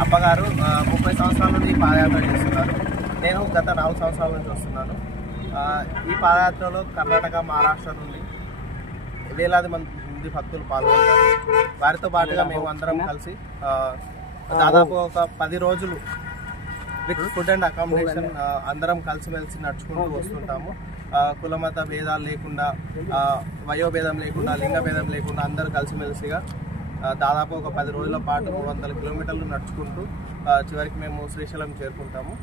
అప్పగారు 30 సంవత్సరాల నుండి ఈ పాదయాత్ర చేస్తున్నారు. నేను గత 4 సంవత్సరాల నుంచి వస్తున్నాను. ఈ పాదయాత్రలో కర్ణాటక, మహారాష్ట్ర నుండి వేలాది మంది భక్తులు పాల్గొంటారు. వారితో పాటుగా మేము అందరం కలిసి దాదాపు ఒక 10 రోజులు విత్ ఫుడ్ అండ్ అకామిడేషన్ అందరం కలిసిమెలిసి నడుచుకుంటూ వస్తుంటాము. కులమత భేదాలు లేకుండా, వయోభేదం లేకుండా, లింగ భేదం లేకుండా అందరూ కలిసిమెలిసిగా దాదాపు ఒక 10 రోజుల పాటు 300 కిలోమీటర్లు నడుచుకుంటూ చివరికి మేము శ్రీశైలం చేరుకుంటాము.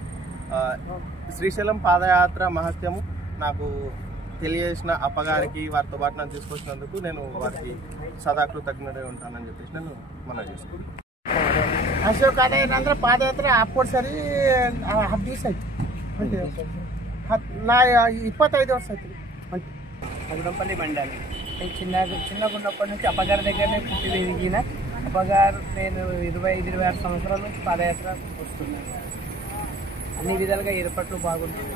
శ్రీశైలం పాదయాత్ర మహత్యము నాకు తెలియజేసిన అప్పగారికి, వారితో పాటు నన్ను తీసుకొచ్చినందుకు నేను వారికి సదా కృతజ్ఞుడై ఉంటానని చెప్పేసి నేను మనవి చేసుకుంటాను. ಅಶೋಕ್ ಅದೇನಂದ್ರೆ ಪಾದಯಾತ್ರೆ ಹಾಕ್ಕೊಡ್ ಸರಿ 10 ದಿವಸ ಆಯ್ತು. ನಾ 25 ವರ್ಷ ಆಯ್ತು. అగుడంపల్లి మండలి. చిన్నగా ఉన్నప్పటి నుంచి అప్పగారి దగ్గరనే పుట్టి పెరిగిన అప్పగారు. నేను 25-26 సంవత్సరాల నుంచి పాదయాత్ర వస్తున్నాను. అన్ని విధాలుగా ఏర్పాట్లు బాగుంటుంది.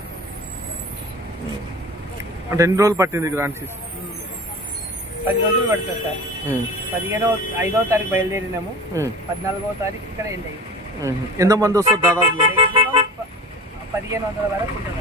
అంటే ఎన్ని రోజులు పట్టింది గ్రాండ్ సీస్? 10 రోజులు పడుతుంది సార్. 5వ తారీఖు బయలుదేరినాము. 14వ తారీఖు ఇక్కడ ఎండ్ అయ్యింది. ఎంతమంది వస్తారు దాదాపు? 1500 వరకు ఉంటుంది.